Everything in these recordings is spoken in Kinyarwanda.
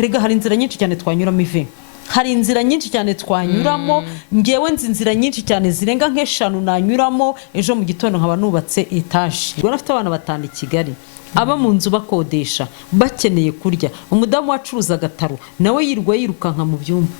rega hari inzira nyinshi cyane twanyuramo ive hari inzira nyinshi cyane twanyuramo ngewe nzi inzira nyinshi cyane zirenga nk'eshanu nanyuramo ejo mu gitondo nkaba nubatse etaje ubwo nafite abana batanu i Kigali aba mu nzu bakodesha bakeneye kurya umudamu wacuruza agataro nawe yirwa yirukanka mu byumba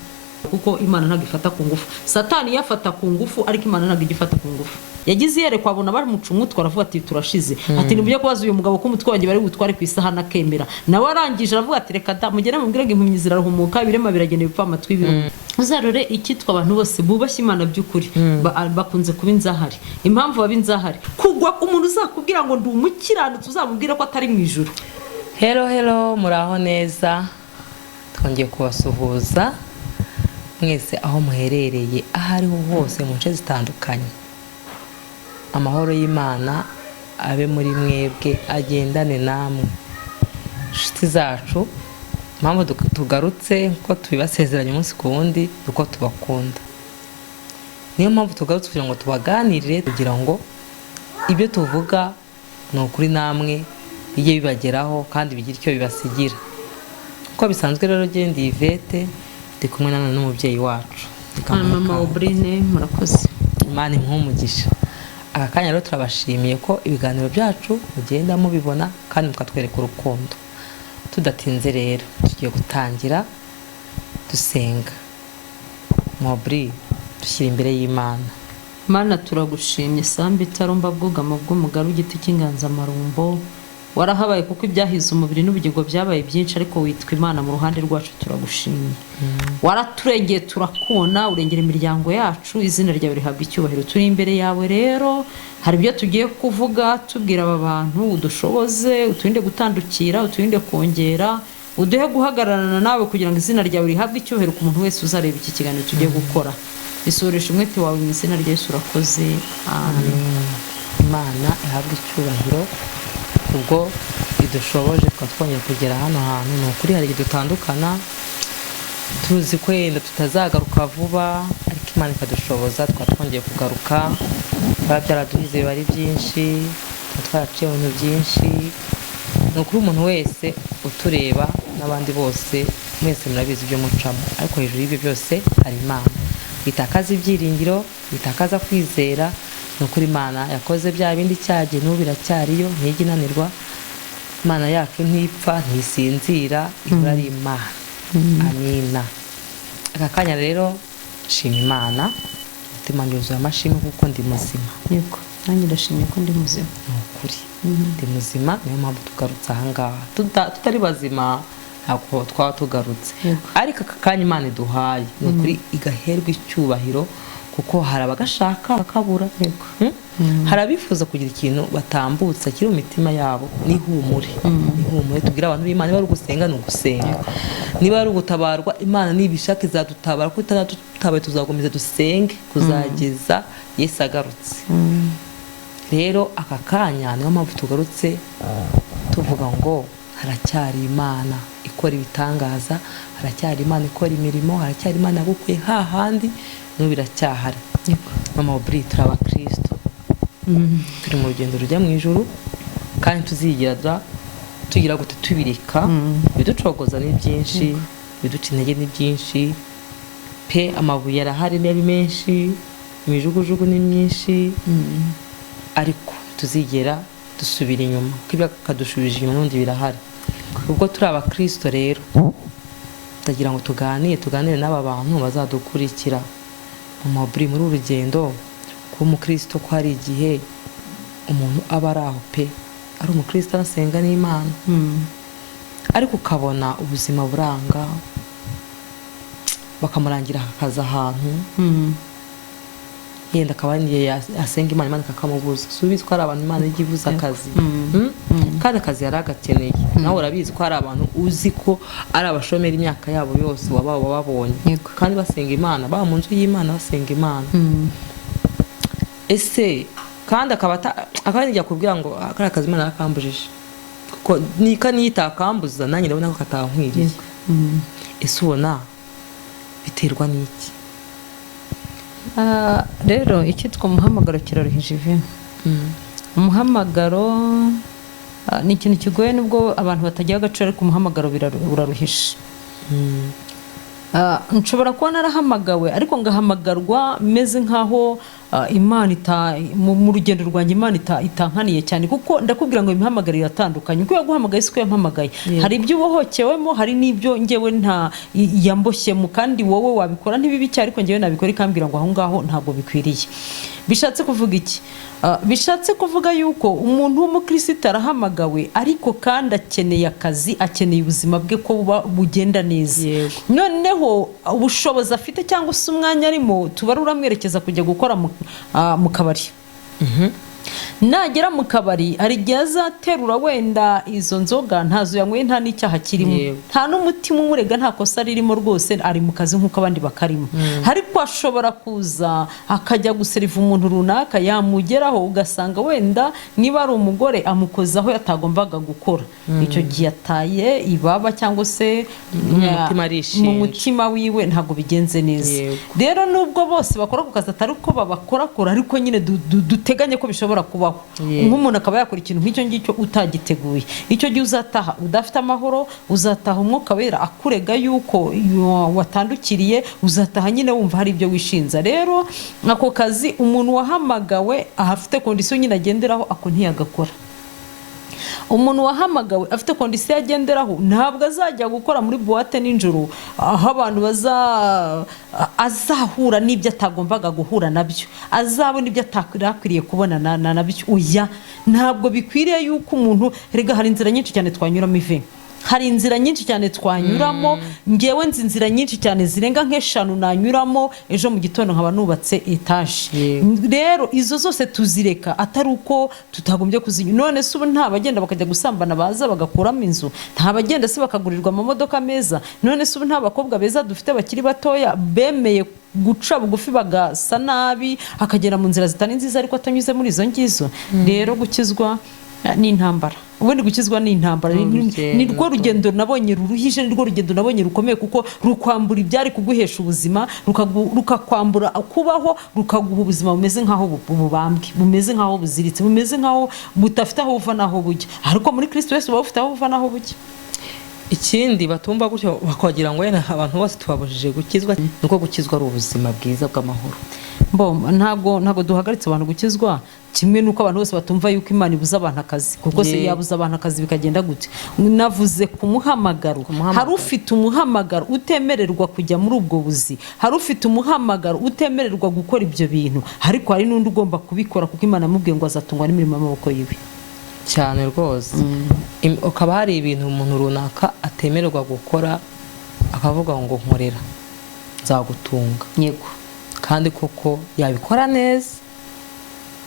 kuko Imana ntabwo ifata ku ngufu Satani yafata ku ngufu ariko Imana ntabwo igifata ku ngufu yagize yerekwa abona bari muca umutwe aravuga ati turashize ati nibyo kubaza uyu mugabo ko umutwe wanjye bari gutware ku isaha nakemera nawe arangije aravuga ati reka da mugere mubwire ngo impumyi zirarahumuka ibirema biragenda bipfa amatwi ibiro uzarore ikitwa abantu bose bubashye Imana by'ukuri bakunze kuba inzahari impamvu baba inzahari kugwa umuntu uzakubwira ngo ndi umukiranutsi uzamubwira ko atari mu ijuru. Hello muraho neza twongeye kubasuhuza mwese aho muherereye ahariho hose mu nce zitandukanye amahoro y'Imana abe muri mwebwe agendane namwe inshuti zacu mpamvu tugarutse ko tubibasezeranye umunsi ku wundi uko tubakunda niyo mpamvu tugarutse kugira ngo tubaganirire kugira ngo ibyo tuvuga ni ukuri namwe bijye bibageraho kandi bigire icyo bibasigira uko bisanzwe rero genda Yvette ndi kumwe n'umubyeyi wacu mama Obrine murakoze Imana impumugisha aka kanya rero turabashimiye ko ibiganiro byacu mugenda mubibona kandi mukatwereka urukundo tudatinze rero tugiye gutangira dusenga Mobri dushyira imbere y'Imana. Mana turagushimye sambi tarumba bwugamo bw'umugaru giti cy'inganzamarumbo warahabaye kuko ibyahize umubiri n'ubugingo byabaye byinshi ariko witwa Imana mu ruhande rwacu turagushimye waraturengeye turakubona urengera imiryango yacu izina ryawe rihabwa icyubahiro turi imbere yawe rero hari ibyo tugiye kuvuga tubwira aba bantu udushoboze uturinde gutandukira uturinde kongera uduhe guhagararana nawe kugira ngo izina ryawe rihabwe icyubahiro ku muntu wese uzareba iki kiganiro tugiye gukora isurisha umwete wawe mu izina rya Yesu urakoze amen. Imana ihabwe icyubahiro ubwo idushoboje twongeye kugera hano hantu ni ukuri hari igihe dutandukana tuzi ko yenda tutazagaruka vuba ariko Imana ikadushoboza twongeye kugaruka byaraduhize biba ari byinshi twaraciye mu bintu byinshi ni ukuri umuntu wese utureba n'abandi bose mwese murabizi ibyo mucamo ariko hejuru y'ibyo byose hari Imana bitakaza ibyiringiro bitakaza kwizera nukuri Imana yakoze bya bindi cyagiye n'ubu biracyariyo ntijya inanirwa Imana yacu ntipfa ntisinzira ihora ari Imana amina. Aka kanya rero shima Imana umutima yuzuye amashimwe kuko ndi muzima yego nanjye ndashimye ko ndi muzima nukuri ndi muzima niyo mpamvu tugarutse ahangaha tutari bazima ntabwo twaba tugarutse ariko aka kanya Imana iduhaye nukuri igaherwa icyubahiro kuko hari abagashaka bakabura hari abifuza kugira ikintu batambutsa kiri mu mitima yabo n'ihumure tubwira abantu b'Imana niba ari ugusenga ni ugusenga niba ari ugutabarwa Imana nibishaka izadutabara kuko itadutabaye tuzakomeza dusenge kuzageza Yesu agarutse rero aka kanya niyo mpamvu tugarutse tuvuga ngo haracyari Imana ikora ibitangaza haracyari Imana ikora imirimo haracyari Imana yagukuye hahandi n'ubu biracyahari. Mama Obrine turi abakristo turi mu rugendo rujya mu ijuru kandi tugira gute tubireka biducogoza ni byinshi biduca intege ni byinshi pe amabuye arahari ari menshi imijugujugu ni myinshi ariko tuzigera dusubira inyuma kuko kadushubije inyuma n'undi birahari ubwo turi abakristo rero ndagira ngo tuganire n'aba bantu bazadukurikira Mama Obrine muri urugendo kuba umukristo ko hari igihe umuntu aba ari aho pe ari umukristo arasenga n'Imana ariko ukabona ubuzima buranga bakamurangira akazi ahantu yenda akaba niye asenga Imana ikakamubuza subizi ko ari abantu Imana ijya ibuza akazi kandi akazi yari agakeneye nawe urabizi ko hari abantu uzi ko ari abashomera imyaka yabo yose wababonye kandi basenga Imana baba mu nzu y'Imana basenga Imana ese kandi akaba nijya kubwira ngo akari akazi Imana yakambujije kuko niyita akambuza nanjye ndabona ko katankwiriye ese ubona biterwa n'iki? Rero icyitwa umuhamagaro kiraruhije ivi umuhamagaro ni ikintu kigoye nubwo abantu batagira agaciro ariko umuhamagaro uraruhishe nshobora kuba narahamagawe ariko ngahamagarwa meze nkaho Imana mu rugendo rwanjye Imana itankaniye cyane, kuko ndakubwira ngo imihamagaro iratandukanye. Uko yaguhamagaye siko yampamagaye. Hari ibyo ubohokewemo, hari n'ibyo ngewe nta yamboshyemo, kandi wowe wabikora ntibibi cyane, ariko ngewe nabikora ikambwira ngo aho ngaho ntabwo bikwiriye. Bishatse kuvuga iki? Bishatse kuvuga yuko umuntu w'umukristo arahamagawe, ariko kandi akeneye akazi, akeneye ubuzima bwe ko bugenda neza. Noneho ubushobozi afite cyangwa se umwanya arimo tuba uramwerekeza kujya gukora mu kabari. Nagera mu kabari hari igihe azaterura wenda izo nzoga ntazo yanyweye, nta n'icyaha kirimo, nta n'umutima umurega, nta kosa ririmo rwose, ari mu kazi nk'uko abandi bakarimo. Ariko ashobora kuza akajya guseriva umuntu runaka, yamugeraho ugasanga wenda niba ari umugore amukozaho yatagombaga gukora. Icyo gihe ataye ibaba cyangwa se mu mutima wiwe ntabwo bigenze neza. Rero nubwo bose bakora ku kazi atari uko babakorakora, ariko nyine duteganye ko bishobora kubaho. Nk'umuntu akaba yakora ikintu nk'icyo ngicyo utagiteguye, icyo gihe uzataha udafite amahoro, uzataha umwuka wera akurega yuko watandukiriye, uzataha nyine wumva hari ibyo wishinza. Rero ako kazi umuntu wahamagawe afite kondisiyo nyine agenderaho, ako ntiyagakora. Umuntu wahamagawe afite kondisiyo agenderaho ntabwo azajya gukora muri buwate nijoro, aho abantu azahura n'ibyo atagombaga guhura nabyo, azabona ibyo atakwiriye kubonana nabyo. Oya, ntabwo bikwiriye yuko umuntu, rega hari inzira nyinshi cyane twanyuramo ive, hari inzira nyinshi cyane twanyuramo. Ngewe nzi inzira nyinshi cyane zirenga nk'eshanu nanyuramo, ejo mu gitondo nkaba nubatse etaje. Rero izo zose tuzireka atari uko tutagombye kuzinyura. None se ubu nta bagenda bakajya gusambana baza bagakuramo inzu? Nta bagenda se bakagurirwa amamodoka meza? None se ubu nta bakobwa beza dufite bakiri batoya bemeye guca bugufi bagasa nabi, akagera mu nzira zitari nziza ariko atanyuze muri izo ngizo? Rero gukizwa ni intambara. Ubundi gukizwa ni intambara. Ni rwo rugendo nabonye ruruhije, ni rwo rugendo nabonye rukomeye, kuko rukwambura ibyari kuguhesha ubuzima, rukakwambura kubaho, rukaguha ubuzima bumeze nkaho bubambwe, bumeze nkaho buziritse, bumeze nkaho butafite aho buva naho bujya. Ariko muri Kristo Yesu buba bufite aho buva naho bujya. Ikindi batumva gutyo bakagira ngo yena abantu bose tubabujije gukizwa, nuko gukizwa ari ubuzima bwiza bw'amahoro. Ntabwo duhagaritse abantu gukizwa, kimwe nuko abantu bose batumva yuko Imana ibuza abantu akazi, kuko se yabuza abantu akazi bikagenda gute? Navuze ku muhamagaro. Hari ufite umuhamagaro utemererwa kujya muri ubwo buzi, hari ufite umuhamagaro utemererwa gukora ibyo bintu, ariko hari n'undi ugomba kubikora, kuko Imana yamubwiye ngo azatungwa n'imirimo y'amaboko yiwe. Cyane rwose. Ukaba hari ibintu umuntu runaka atemererwa gukora, akavuga ngo nkorera nzagutunga. Yego. Kandi koko yabikora neza,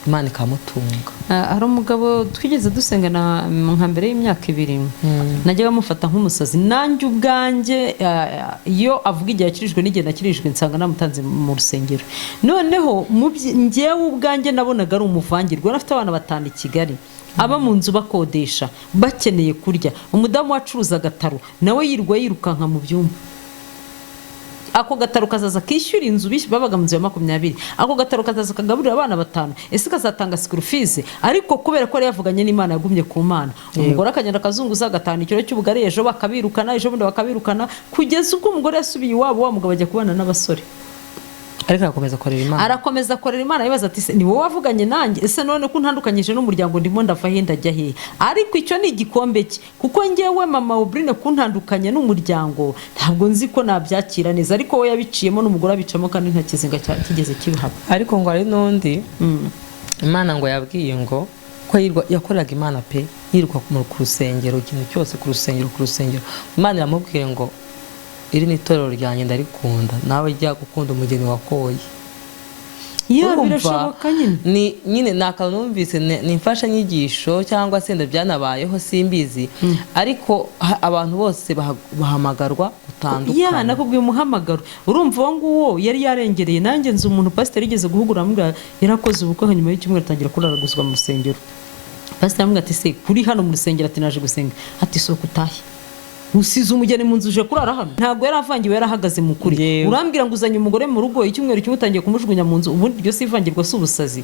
Imana ikamutunga. Hari umugabo twigeze dusengana nka mbere y'imyaka 2, najyaga mufata nk'umusazi. Nanjye ubwanjye iyo avuga igihe yakirijwe n'igihe nakirijwe, nsanga namutanze mu rusengero. Noneho njyewe ubwanjye nabonaga ari umuvangirwa. Afite abana 5 i Kigali, aba mu nzu bakodesha, bakeneye kurya. Umudamu wacuruza agataro nawe yirwa yirukanka mu byumba. Ako gataro kazaza kishyura inzu babaga mu nzu ya 20. Ako gataro kazaza kagaburira abana 5. Ese kazatanga school fees? Ariko kubera ko yavuganye n'Imana, yagumye ku Mana, umugore akagenda akazunguza agatana ikiro cy'ubugari, ejo bakabirukana, ejo bundi bakabirukana, kugeza ubwo umugore yasubiye iwabo, wa mugabo ajya kubana n'abasore. Ariko arakomeza korera Imana. Arakomeza korera Imana, yibaza ati ni wowe wavuganye nanjye, ese none ko ntandukanyije n'umuryango ndimo ndava he ndajya he? Ariko icyo ni igikombe cye, kuko ngewe mama Obrine kuntandukanya n'umuryango ntabwo nzi ko nabyakira neza, ariko we yabiciyemo n'umugore abicamo, kandi nta kizinga kigeze kibihaba. Ariko ngo ari n'undi Imana ngo yabwiye ngo ko yakoraga Imana pe, yirwa mu rusengero, ikintu cyose ku rusengero. Imana yamubwiye ngo iri ni itorero ryanjye ndarikunda, nawe jya gukunda umugeni wakoye. Birashoboka nyine nakantu numvise, ni imfasha nyigisho cyangwa se ndabyanabayeho simbizi, ariko abantu bose bahamagarwa gutandukana. Nakubwiye umuhamagaro. Urumva uwo nguwo yari yarengereye. Nanjye nzi umuntu pasiteri yigeze guhugura amubwira, yarakoze ubukwe hanyuma y'icyumweru atangira kuraraguzwa mu rusengero. Pasiteri amubwira ati se kuri hano mu rusengero? Ati naje gusenga. Ati soko utahe. usize umugeni mu nzu uje kurara hano ntabwo yari avangiwe yarahagaze mu kuri Yewe. urambwira ngo uzanye umugore mu rugo icyumweru kimwe utangiye kumujugunya mu nzu ubundi iryo si ivangirwa si ubusazi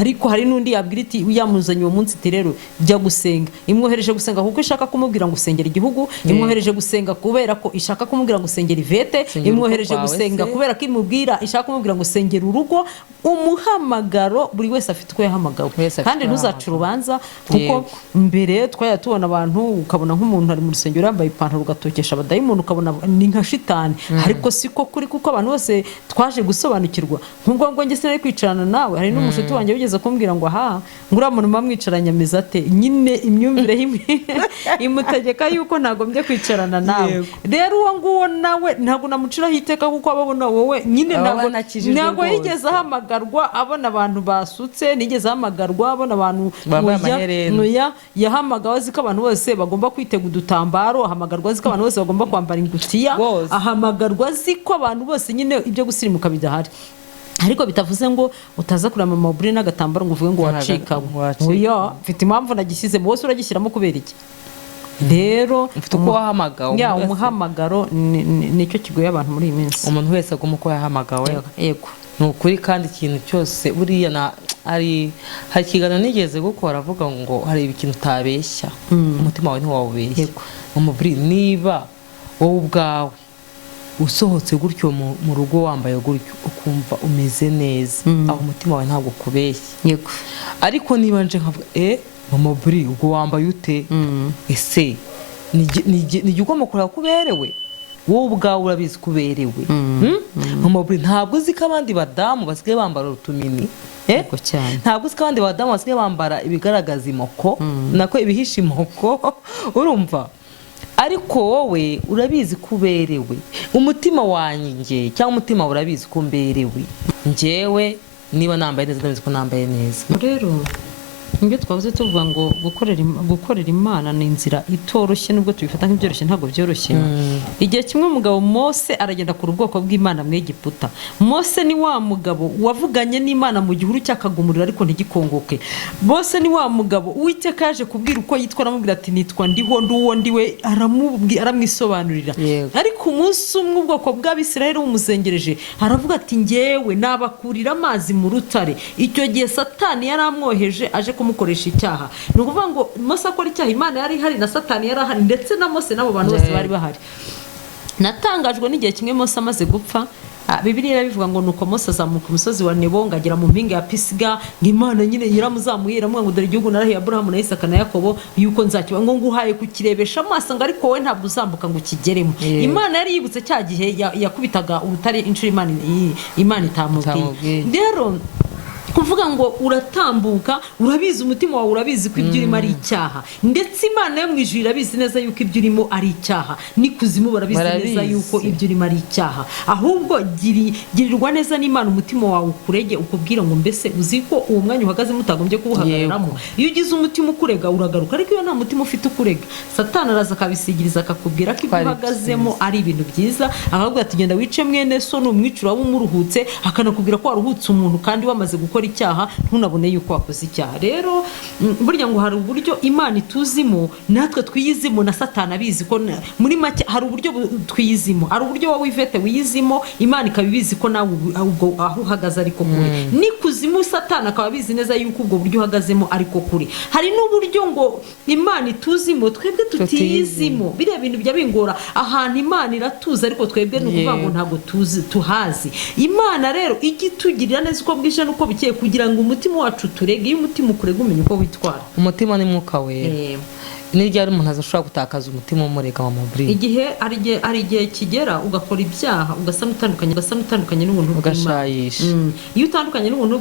ariko hari n'undi yabwira iti yamuzanye uwo munsi iti rero jya gusenga imwohereje gusenga kuko ishaka kumubwira ngo usengera igihugu imwohereje gusenga kubera ko ishaka kumubwira ngo usengera ivete imwohereje gusenga kubera ko imubwira ishaka kumubwira ngo usengera urugo umuhamagaro buri wese afite uko yahamagawe kandi ntuzaca urubanza kuko mbere twajya tubona abantu ukabona nk'umuntu ari mu rusengero yambaye ipantaro ugatokesha abadayimoni ukabona ni nka shitani ariko siko kuri kuko abantu bose twaje gusobanukirwa nk'ubwo ngo njye sinari kwicarana nawe hari n'umushuti wanjye wigeze kumbwira ngo aha ngo uriya muntu mumwicaranye ameze ate nyine imyumvire imutegeka yuko nagombye kwicarana nawe rero uwo nguwo nawe ntabwo namuciraho iteka kuko ababona wowe nyine ntabwo yigeze ahamagarwa abona abantu basutse nigeze ahamagarwa abona abantu yahamagawe azi ko abantu bose bagomba kwitega udutambaro ahamagarwa azi ko abantu bose bagomba kwambara ingutiya ahamagarwa azi ko abantu bose nyine ibyo gusirimuka bidahari ariko bitavuze ngo utaza kureba mama buri n'agatambaro ngo uvuge ngo wacikawe oya mfite impamvu nagishyizemo wose uragishyiramo kubera iki rero mfite uko wahamagawe umuhamagaro nicyo kigoye abantu muri iyi minsi umuntu wese agomba uko yahamagawe yego ni ukuri kandi ikintu cyose buriya hari ikiganiro nigeze gukora avuga ngo hari ikintu utabeshya umutima wawe ntiwawubeshya umubiri niba wowe ubwawe usohotse gutyo mu rugo wambaye gutyo ukumva umeze neza aho umutima wawe ntabwo ukubeshya ariko niba nje nkavuga mama buri ubwo wambaye ute ese ni ugomba kureba ko uberewe wowe ubwawe urabizi ko uberewe mama buri ntabwo uzi ko abandi badamu basigaye bambara utumini ntabwo uzi ko abandi badamu basigaye bambara ibigaragaza imoko nako ibihisha imoko urumva ariko wowe urabizi ko uberewe umutima wanjye cyangwa umutima urabizi ko mberewe njyewe niba nambaye neza ndabizi ko nambaye neza rero ibyo twavuze tuvuga ngo gukorera Imana ni inzira itoroshye nubwo tubifata nk'ibyoroshye ntabwo byoroshye igihe kimwe umugabo Mose aragenda ku ubwoko bw'Imana mu Egiputa Mose ni wa mugabo wavuganye n'Imana mu gihuru cyakagumurira ariko ntigikongoke Mose ni wa mugabo Uwiteka yaje kubwira uko yitwa aramubwira ati nitwa ndiho nduwo ndiwe aramwisobanurira ariko umunsi umwe ubwoko bw'Abisirayeli bumuzengereje aravuga ati njyewe nabakurira amazi mu rutare icyo gihe Satani yaramwoheje aje kumukoresha icyaha ni ukuvuga ngo Mose akora icyaha Imana yari ihari na Satani yari ahari ndetse na Mose n'abo bantu bose bari bahari natangajwe n'igihe kimwe Mose amaze gupfa Bibiliya irabivuga ngo nuko Mose azamuka umusozi wa Nebo ngagera mu mpinga ya Pisiga ng'Imana nyine yiramuzamuye iramuha ngo dore igihugu narahiye Aburahamu na Isaka na Yakobo yuko nzakiba ngo nguhaye kukirebesha amaso ngo ariko wowe ntabwo uzambuka ngo ukigeremo Imana yari yibutse cya gihe yakubitaga ubutare inshuro Imana itamubwiye rero kuvuga ngo uratambuka urabizi umutima wawe urabizi ko ibyo urimo ari icyaha ndetse Imana yo mu ijuru irabizi neza yuko ibyo urimo ari icyaha n'ikuzimu barabizi neza yuko ibyo urimo ari icyaha ahubwo girirwa neza n'Imana umutima wawe ukurege ukubwira ngo mbese uzi ko uwo mwanya uhagazemo utagombye kuwuhagararamo iyo ugize umutima ukurega uragaruka ariko iyo nta mutima ufite ukurega Satani araza akabisigiriza akakubwira ko ibyo uhagazemo ari ibintu byiza ahubwo ati genda wice mwene so n'umwicura w'umuruhutse akanakubwira ko waruhutse umuntu kandi wamaze gukora icyaha ntunabone yuko wakoze icyaha rero burya ngo hari uburyo Imana ituzimo natwe twiyizimo na Satani abizi ko muri make hari uburyo twiyizimo hari uburyo wowe Ivete wiyizimo Imana ikabibizi ko nawe ubwo aho uhagaze ariko kuri n'ikuzimu Satani akaba abizi neza yuko ubwo buryo uhagazemo ariko kuri hari n'uburyo ngo Imana ituzimo twebwe tutiyizimo biriya bintu bijya bingora ahantu Imana iratuza ariko twebwe ni ukuvuga ngo ntabwo tuhazi Imana rero igitugirira neza uko bwije nuko bikeye kugira ngo umutima wacu turege iyo umutima ukurega umenye uko witwara umutima ni mwuka wera n'igihe umuntu azashobora gutakaza umutima umurega wa mubiri igihe ari igihe kigera ugakora ibyaha ugasa n'utandukanye n'ubuntu bw'Imana iyo utandukanye n'ubuntu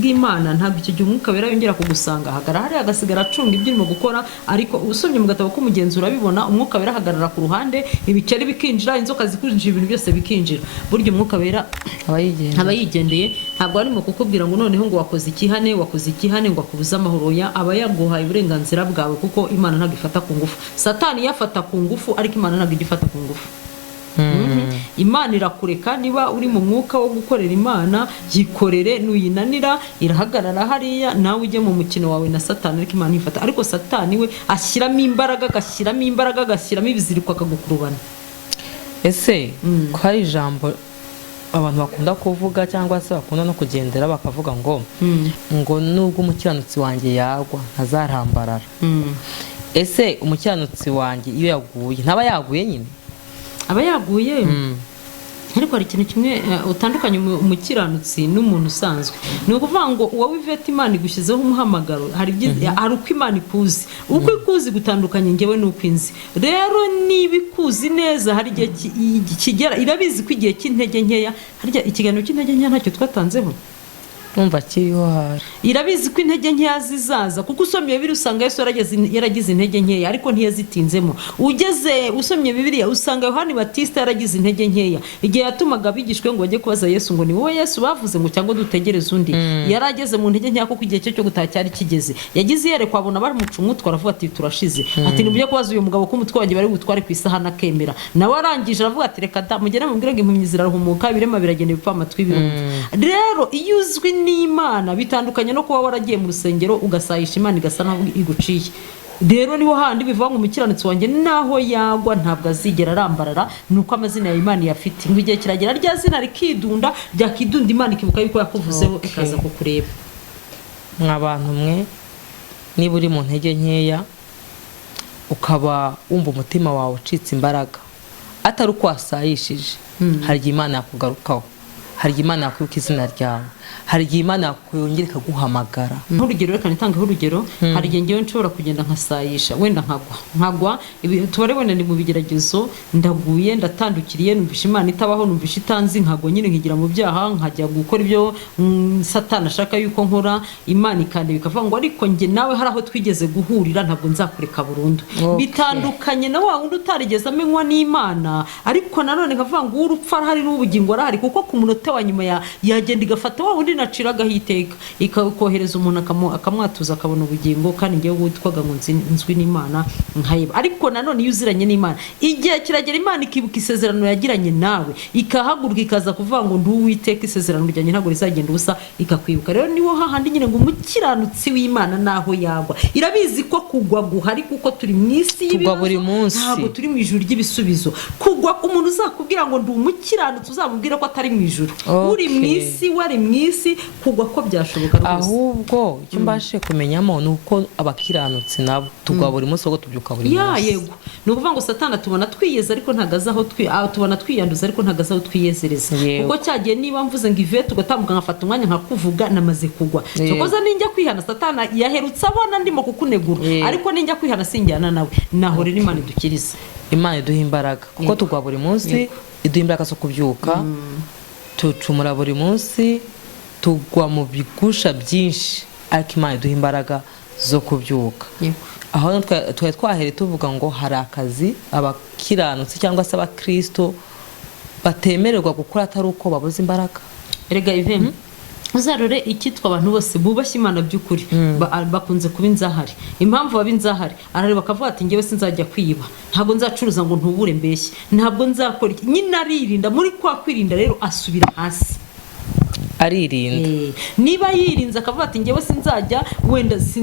bw'Imana ntabwo icyo gihe umwuka wera yongera kugusanga ahagarara hariya agasigara acunga ibyo urimo gukora ariko usomye mu gatabo k'umugenzi urabibona umwuka wera ahagarara ku ruhande ibikeri bikinjira inzoka zikinjira ibintu byose bikinjira burya umwuka wera aba yigendeye ntabwo arimo kukubwira ngo noneho ngo wakoze ikihane ngo akubuze amahoro aba yaguhaye uburenganzira bwawe kuko Imana ntabwo ifata ku ngufu Satani yafata ku ngufu ariko Imana ntabwo igifata ku ngufu Imana irakureka niba uri mu mwuka wo gukorera Imana yikorere, nuyinanira irahagarara hariya, nawe ujye mu mukino wawe na Satani, ariko Imana ifata. Ariko Satani we ashyiramo imbaraga agashyiramo ibiziriko akagukurubana. Ese ko hari ijambo abantu bakunda kuvuga cyangwa se bakunda no kugendera bakavuga ngo nubwo umukiranutsi wanjye yagwa ntazarambarara. Ese umukiranutsi wanjye iyo yaguye ntaba yaguye nyine? Aba yaguye, ariko hari ikintu kimwe utandukanye umukiranutsi n'umuntu usanzwe. Ni ukuvuga ngo wowe Ivete Imana igushyizeho umuhamagaro, hari uko Imana ikuzi, uko ikuzi gutandukanye ngewe n'uko inzi. Rero niba ikuzi neza, hari igihe kigera, irabizi ko igihe cy'intege nkeya, harya ikiganiro cy'intege nkeya ntacyo twatanzeho, numva kiriho hari. Irabizi ko intege nkeya zizaza, kuko usomye Bibiliya usanga Yesu yaragize intege nkeya ariko ntiyazitinzemo. Usomye Bibiliya usanga Yohani Batista yaragize intege nkeya igihe yatumaga abigishwe ngo bajye kubaza Yesu ngo ni wowe Yesu bavuze ngo cyangwa dutegereze undi. Yarageze mu ntege nkeya kuko igihe cyo gutaha cyari kigeze. Yagize yerekwa abona bari umutwe aravuga ati turashize, ati nibyo kubaza uyu mugabo ko umutwe wanjye bari gutware ku isaha nakemera. Nawe arangije aravuga ati reka da mugere mubwire ngo impumyi zirahumuka, ibirema biragenda bipfa amatwi birumva. Rero iyo uzwi n'Imana bitandukanye no kuba waragiye mu rusengero ugasayisha Imana igasa naho iguciye. Rero niho handi bivuga ngo umukiranutsi wanjye naho yagwa ntabwo azigera arambarara, nuko amazina ya Imana yafite. Ngo igihe kiragera rya zina rikidunda, ryakidunda Imana ikibuka yuko yakuvuzeho ikaza kukureba. Mw'abantu mwe, niba uri mu ntege nkeya ukaba wumva umutima wawe ucitse imbaraga atari uko wasayishije, hari igihe Imana yakugarukaho, hari igihe Imana yakwibuka izina ryawe, hari igihe Imana yakongera ikaguhamagara. Nk'urugero, reka nitangeho urugero. Hari igihe ngewe nshobora kugenda nkasayisha, wenda nkagwa tubare wenda ni mu bigeragezo, ndaguye ndatandukiriye, numvisha Imana itabaho, numvisha itanzi, nkagwa nyine nkigira mu byaha, nkajya gukora ibyo Satani ashaka yuko nkora. Imana ikandeba ikavuga ngo ariko njye nawe hari aho twigeze guhurira, ntabwo nzakureka burundu. Bitandukanye na wa wundi utarigeze amenywa n'Imana, ariko nanone nkavuga ngo urupfa arahari n'ubugingo arahari, kuko ku munota wa nyuma yagenda igafata wa wundi naciraga hiteka ikohereza umuntu akamwatuza akabona ubugingo. Kandi ngewe witwaga ngo nzwi n'Imana nkayeba. Ariko nanone iyo uziranye n'Imana, igihe kiragera Imana ikibuka isezerano yagiranye nawe, ikahaguruka ikaza kuvuga ngo nduwiteka isezerano ryanjye ntabwo rizagenda ubusa, ikakwibuka. Rero niho hahandi nyine ngo umukiranutsi w'Imana naho yagwa irabizi ko kugwa guhari, kuko turi mu isi y'ibibazo, ntabwo turi mu ijuru ry'ibisubizo. Kugwa umuntu uzakubwira ngo ndi umukiranutsi uzamubwira ko atari mu ijuru. Uri mu isi, wari mu isi, kugwa ko byashoboka rwose. Ahubwo icyo mbashije kumenyamo ni uko abakiranutsi nabo tugwa buri munsi, ubwo tubyuka buri munsi. Yego, ni ukuvuga ngo Satani tubona twiyeza ariko ntagaza aho tubona twiyanduza ariko ntagaza aho twiyezereza. Kuko cyagiye niba mvuze ngo Ivete ugatambuka nkafata umwanya nkakuvuga, namaze kugwa. Cyokoza ninjya kwihana Satani yaherutse abona ndimo kukunegura, ariko ninjya kwihana sinjyana nawe. Naho rero Imana idukiriza, Imana iduha imbaraga, kuko tugwa buri munsi, iduha imbaraga zo kubyuka. Tucumura buri munsi, tugwa mu bigusha byinshi, ariko Imana iduha imbaraga zo kubyuka. Aho twari twahere tuvuga ngo hari akazi abakiranutsi cyangwa se abakristo batemererwa gukora atari uko babuze imbaraga. Erega Ivete, uzarore icyitwa abantu bose bubashye Imana by'ukuri bakunze kuba inzahari. Impamvu baba inzahari, arareba bakavuga ati ngewe sinzajya kwiba, ntabwo nzacuruza ngo ntubure mbeshye, ntabwo nzakora iki. Nyine aririnda, muri kwa kwirinda rero asubira hasi, aririnda. Niba yirinze akavuga ati ngewe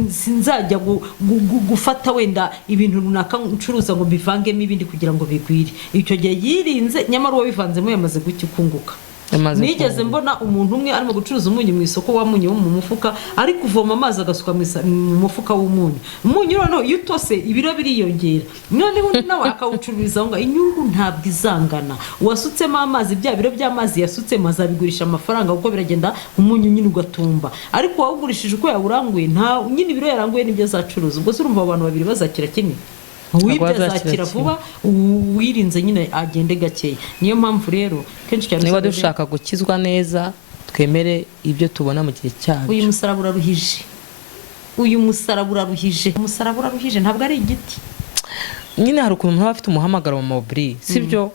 sinzajya gufata wenda ibintu runaka ncuruza ngo mbivangemo ibindi kugira ngo bigwire, icyo gihe yirinze, nyamara uwo bivanzemo yamaze gukunguka. Nigeze mbona umuntu umwe arimo gucuruza umunyu mu isoko, wamunyu wo mu mufuka, ari kuvoma amazi agasuka mu mufuka w'umunyu. Umunyu noneho iyo utose ibiro biriyongera, noneho undi nawe akawucururiza ngo inyungu ntabwo izangana. Wasutsemo amazi, bya biro by'amazi yasutsemo azabigurisha amafaranga, kuko biragenda umunyu nyine ugatumba. Ariko wawugurishije uko yawuranguye, nta nyine ibiro yaranguye nibyo azacuruza. Ubwo se urumva abantu babiri bazakira kimwe? Uwibye azakira vuba, uwirinze nyine agende gakeya. Niyo mpamvu rero kenshi cyane niba dushaka gukizwa neza, twemere ibyo tubona mu gihe cyacu. Uyu musaraba uraruhije, umusaraba uraruhije, ntabwo ari igiti. Nyine hari ukuntu umuntu afite umuhamagaro mu mubiri, sibyo?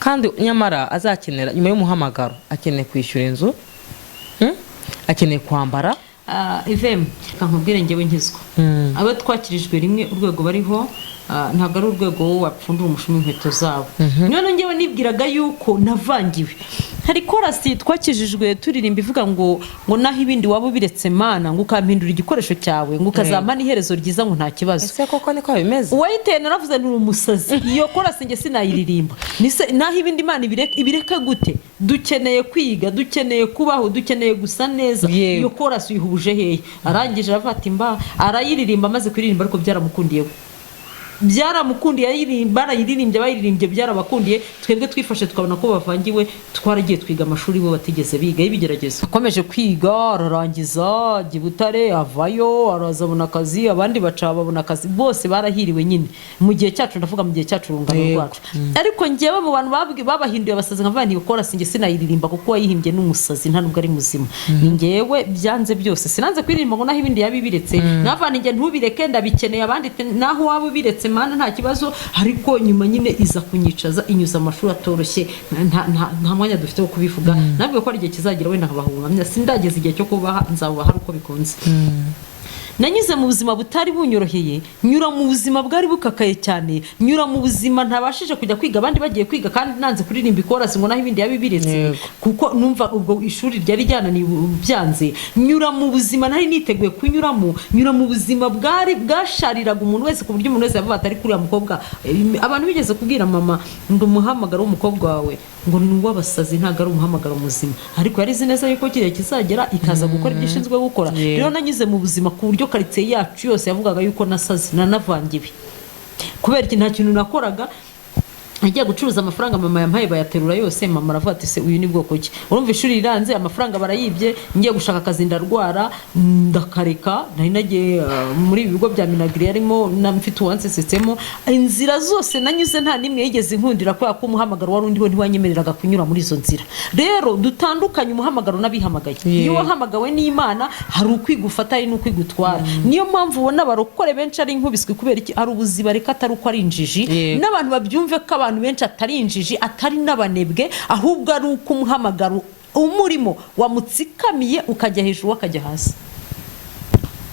Kandi nyamara azakenera nyuma y'umuhamagaro, akeneye kwishyura inzu, akeneye kwambara. Ivete, nkubwire ngewe nkizwa. Abo twakirijwe rimwe urwego bariho, ntabwo ari urwego wowe wapfundura umushumi inkweto zabo. none ngewe nibwiraga yuko navangiwe. hari korasi twakijijwe turirimba ivuga ngo naho ibindi waba ubiretse Mana ngo ukampindura igikoresho cyawe ngo ukazampa n'iherezo ryiza ngo nta kibazo. ese koko niko bimeze? uwayiteye naravuze ni umusazi. iyo korasi nge sinayiririmba. naho ibindi Imana ibireka gute? dukeneye kwiga, dukeneye kubaho, dukeneye gusa neza. iyo korasi uyihubuje hehe? arangije aravuga ati arayiririmba, amaze kuririmba ariko byaramukundiye. barayiririmbye bayiririmbye byarabakundiye. twebwe twifashe tukabona ko bavangiwe, twaragiye twiga amashuri bo batigeze biga y'ibigeragezo. akomeje kwiga ararangiza ajya i Butare, avayo arazabona akazi, abandi babona akazi, bose barahiriwe nyine mu gihe cyacu. ndavuga mu gihe cyacu urungano rwacu. ariko ngewe mu bantu babahinduye abasazi nkavuga nti ukora singe sinayiririmba kuko wayihimbye n'umusazi nta nubwo ari muzima. ni ngewe byanze byose sinanze kuririmba ngo naho ibindi yabibiretse. navana nge ntubireke ndabikeneye, abandi naho waba ubiretse Mana nta kibazo. ariko nyuma nyine iza kunyicaza, inyuza amashuri atoroshye, nta mwanya dufite wo kubivuga. nabwo ko ari igihe kizagira wenda nkabahungamya, sindageze igihe cyo kubaha, nzabubaha uko bikunze. nanyuze mu buzima butari bunyoroheye, nyura mu buzima bwari bukakaye cyane, nyura mu buzima ntabashije kujya kwiga, abandi bagiye kwiga kandi nanze kuririmba ikorasi ngo naho ibindi yabibiretse kuko numva ubwo ishuri ryari ryananiye byanze. nyura mu buzima nari niteguye kunyuramo, nyura mu buzima bwashariraga umuntu wese, ku buryo umuntu wese yavuga atari kuriya mukobwa. abantu bigeze kubwira mama ngo umuhamagaro w'umukobwa wawe ngo ni uw'abasazi, ntabwo ari umuhamagaro muzima. ariko yari izi neza yuko kiriya kizagera ikaza gukora ibyo ishinzwe gukora. rero nanyuze mu buzima ku buryo karitsiye yacu yose yavugaga yuko nasazi, nanavangiwe. kubera iki? nta kintu nakoraga. agiye gucuruza amafaranga mama yampaye bayaterura yose. mama aravuga ati se uyu ni bwoko ki? urumva ishuri riranze, amafaranga barayibye, ngiye gushaka akazi ndarwara ndakareka. nari nagiye muri ibi bigo bya Minagri yarimo mfite uwansesetsemo. inzira zose nanyuze nta nimwe yigeze inkundira kubera ko umuhamagaro wari undiho ntiwanyemereraga kunyura muri izo nzira. rero dutandukanye umuhamagaro n'abihamagaye. iyo wahamagawe n'Imana hari ukwigufata, hari n'ukwigutwara. niyo mpamvu ubona abarokore benshi ari inkubiswe. kubera iki? ari ubuzima reka atari uko ari injiji. n'abantu babyumve ko abantu benshi atari injiji, atari n'abanebwe, ahubwo ari uko umuhamagaro umurimo wamutsikamiye ukajya hejuru akajya hasi.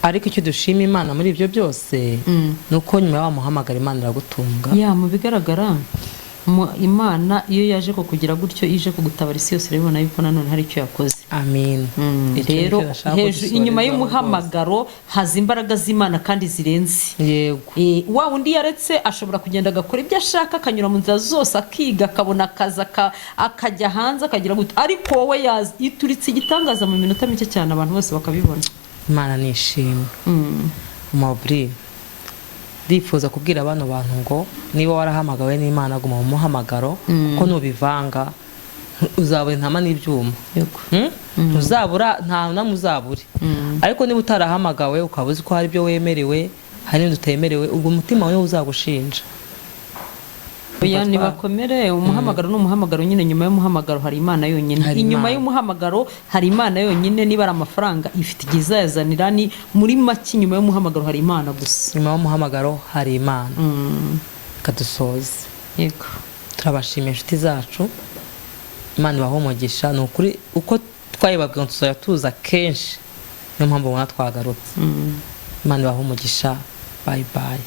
ariko icyo dushima Imana muri ibyo byose ni uko nyuma ya muhamagara Imana iragutunga. mu bigaragara Imana iyo yaje ko kugira gutyo, ije kugutabara isi yose, urabibona yuko nanone hari icyo yakoze. amen. rero inyuma y'umuhamagaro haza imbaraga z'Imana kandi zirenze. yego. wa wundi yaretse ashobora kugenda agakora ibyo ashaka, akanyura mu nzira zose, akiga, akabona akazi, akajya hanze, akagira gutyo. ariko wowe yituritse igitangaza mu minota mike cyane, abantu bose bakabibona. Imana nishimwe. Mabri ndifuza kubwira abantu ngo niba warahamagawe n'Imana guma mu muhamagaro, kuko nubivanga uzabura intama n'ibyuma. uzabura nta namuzaburi. ariko niba utarahamagawe ukaba uzi ko hari ibyo wemerewe, hari n'ibyo utemerewe, ubwo umutima wawe uzagushinja. Nibakomere. umuhamagaro n'umuhamagaro nyine. nyuma y'umuhamagaro hari Imana yonyine. inyuma y'umuhamagaro hari Imana yonyine. niba ari amafaranga ifite igizayazanira, ni muri make nyuma y'umuhamagaro hari Imana gusa. nyuma y'umuhamagaro hari Imana. kadusoze. yego. turabashimiye inshuti zacu, Imana ibahe umugisha. ni ukuri uko twayibabwiye tuzajya tuza kenshi, niyo mpamvu ubona twagarutse. Imana ibahe umugisha. bye bye.